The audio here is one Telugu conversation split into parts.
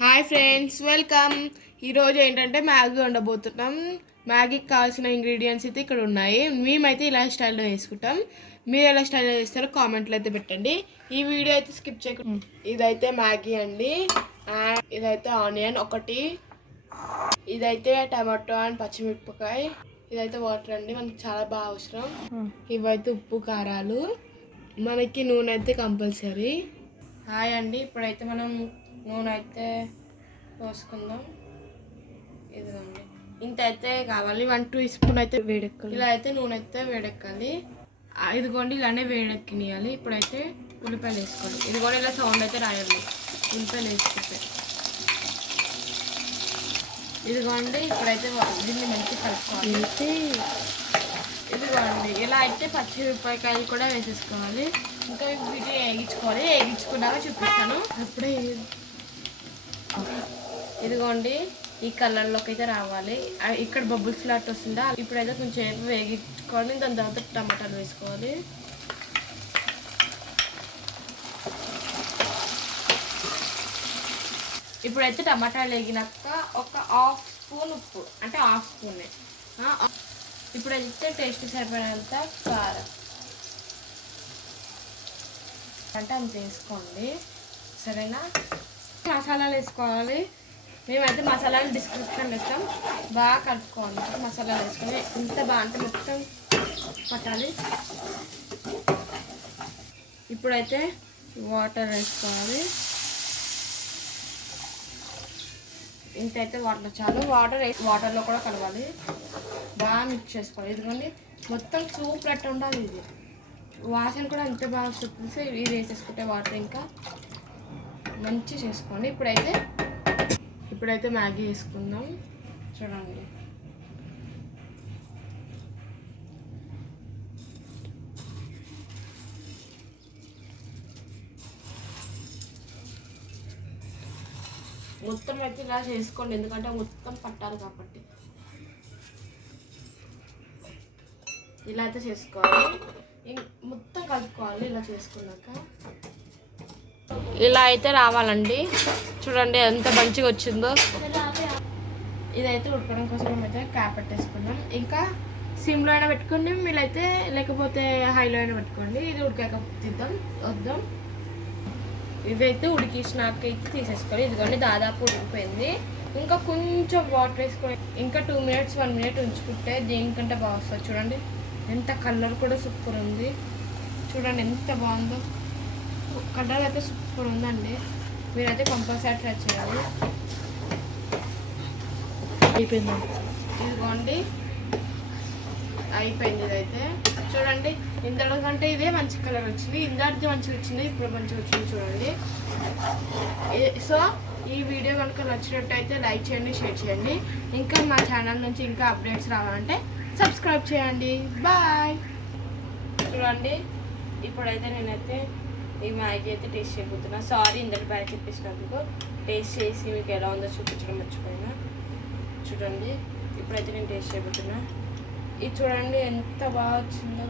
Hi friends, welcome. ఈరోజు ఏంటంటే మ్యాగీ వండబోతున్నాం. మ్యాగీకి కావాల్సిన ఇంగ్రీడియంట్స్ అయితే ఇక్కడ ఉన్నాయి. మేమైతే ఇలా స్టైల్లో వేసుకుంటాం. మీరు ఎలా స్టైల్లో చేస్తారో కామెంట్లో అయితే పెట్టండి. ఈ వీడియో అయితే స్కిప్ చేయకుండా. ఇదైతే మ్యాగీ అండి, ఇదైతే ఆనియన్ ఒకటి, ఇదైతే టమాటో అండ్ పచ్చిమిరపకాయ, ఇదైతే వాటర్ అండి, మనకి చాలా బాగా అవసరం. ఇవైతే ఉప్పు కారాలు, మనకి నూనె అయితే కంపల్సరీ. హాయ్ అండి, ఇప్పుడైతే మనం నూనె అయితే పోసుకుందాం. ఇదిగోండి, ఇంత అయితే కావాలి. 1-2 స్పూన్ అయితే వేడెక్కాలి. ఇలా అయితే నూనె అయితే వేడెక్కాలి. ఇదిగోండి, ఇలానే వేడెక్కినియాలి. ఇప్పుడైతే ఉల్లిపాయలు వేసుకోవాలి. ఇదిగోండి, ఇలా సౌండ్ అయితే రాయాలి ఉల్లిపాయలు వేసుకుంటే. ఇదిగోండి, ఇప్పుడైతే దీన్ని మంచిగా కలుపుకోవాలి. ఇదిగోండి, ఇలా అయితే పచ్చిమిరపకాయలు కూడా వేసేసుకోవాలి. ఇంకా వీటిని వేగించుకున్నాక చూపిస్తాను. అప్పుడే ఇదిగోండి, ఈ కలర్లోకి అయితే రావాలి. ఇక్కడ బబుల్స్ లాట్ వస్తుందా. ఇప్పుడైతే కొంచెం వేగించుకోవాలి. దాని తర్వాత టమాటాలు వేసుకోవాలి. ఇప్పుడైతే టమాటాలు వేగినాక ఒక హాఫ్ స్పూన్ ఉప్పు, అంటే హాఫ్ స్పూనే. ఇప్పుడైతే టేస్ట్ సరిపడినంత కారం అంటే అంత వేసుకోండి, సరేనా. మసాలాలు వేసుకోవాలి. మేమైతే మసాలాలు డిస్క్రిప్షన్లో ఇస్తాం. బాగా కలుపుకోవాలి. మసాలాలు వేసుకొని ఇంత బాగా అంటే మొత్తం పట్టాలి. ఇప్పుడైతే వాటర్ వేసుకోవాలి. ఇంతైతే వాటర్ చాలు. వాటర్లో కూడా కలవాలి. బాగా మిక్స్ చేసుకోవాలి. ఇదిగోండి, మొత్తం సూప్ అట్లా ఉండాలి. ఇది వాసన కూడా ఎంత బాగా వస్తుంది. ఇది వేసేసుకుంటే వాటర్ ఇంకా మంచి చేసుకోండి. ఇప్పుడైతే మ్యాగీ వేసుకుందాం. చూడండి, మొత్తం అయితే ఇలా చేసుకోండి, ఎందుకంటే మొత్తం పట్టాలి కాబట్టి. ఇలా అయితే చేసుకోవాలి. మొత్తం కలుపుకోవాలి. ఇలా చేసుకున్నాక ఇలా అయితే రావాలండి. చూడండి ఎంత మంచిగా వచ్చిందో. ఇదైతే ఉడకడం కోసం అయితే క్యాప్ పెట్టేసుకున్నాం. ఇంకా సిమ్లో అయినా పెట్టుకోండి మీరైతే, లేకపోతే హైలో అయినా పెట్టుకోండి. ఇది ఉడికాక వద్దాం. ఇదైతే ఉడికించినాక అయితే తీసేసుకోవాలి. ఇదిగోండి, దాదాపు ఉడికిపోయింది. ఇంకా కొంచెం వాటర్ వేసుకొని ఇంకా 2 minutes 1 minute ఉంచుకుంటే దీనికంటే బాగా వస్తుంది. చూడండి, ఎంత కలర్ కూడా సూపర్ ఉంది. చూడండి ఎంత బాగుందో. కలర్ అయితే సూపర్ ఉందండి. మీరైతే కంపల్సరీ ట్రై చేయాలి. అయిపోయిందండి. ఇదిగోండి, అయిపోయింది. ఇదైతే చూడండి, ఇంతలో కంటే ఇదే మంచి కలర్ వచ్చింది. ఇందాటిది మంచిగా వచ్చింది, ఇప్పుడు మంచిగా వచ్చింది. చూడండి. సో ఈ వీడియో కనుక నచ్చినట్టయితే లైక్ చేయండి, షేర్ చేయండి. ఇంకా మా ఛానల్ నుంచి ఇంకా అప్డేట్స్ రావాలంటే సబ్స్క్రైబ్ చేయండి. బాయ్. చూడండి, ఇప్పుడైతే నేనైతే ఈ మ్యాగీ అయితే టేస్ట్ చేయబోతున్నా. సారీ ఇందటి బ్యాగ్ చెప్పేసినందుకు. టేస్ట్ చేసి మీకు ఎలా ఉందో చూపించడం మర్చిపోయినా. చూడండి, ఇప్పుడైతే నేను టేస్ట్ చేయబోతున్నా. ఇది చూడండి ఎంత బాగా వచ్చిందో.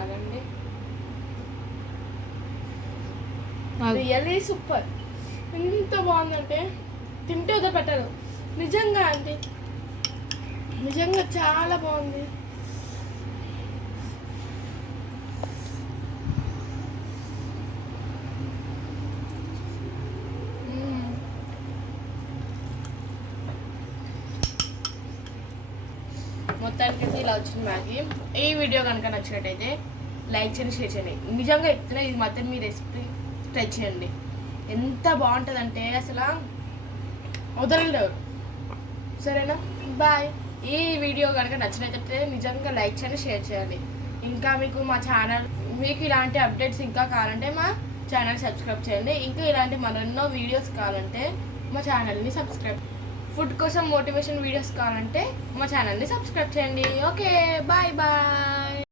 ఆగండి, రియల్లీ సూపర్. ఎంత బాగుందంటే తింటే వదిలిపెట్టరు. నిజంగా అండి, నిజంగా చాలా బాగుంది. మొత్తానికైతే ఇలా వచ్చింది మ్యాగీ. ఈ వీడియో కనుక నచ్చినట్టయితే లైక్ చేయండి, షేర్ చేయండి. నిజంగా చెప్తున్నా, ఇది మాత్రం మీ రెసిపీ ట్రై చేయండి. ఎంత బాగుంటుందంటే అసలు వదలలేరు. సరేనా, బాయ్. ఈ వీడియో కనుక నచ్చినట్టయితే నిజంగా లైక్ చేయండి, షేర్ చేయండి. ఇంకా మీకు ఇలాంటి అప్డేట్స్ ఇంకా కావాలంటే మా ఛానల్ సబ్స్క్రైబ్ చేయండి. ఇంకా ఇలాంటి మరెన్నో వీడియోస్ కావాలంటే మా ఛానల్ని సబ్స్క్రైబ్. ఫుడ్ కోసం మోటివేషన్ వీడియోస్ కావాలంటే మా ఛానల్ని సబ్స్క్రైబ్ చేయండి. Okay, bye bye.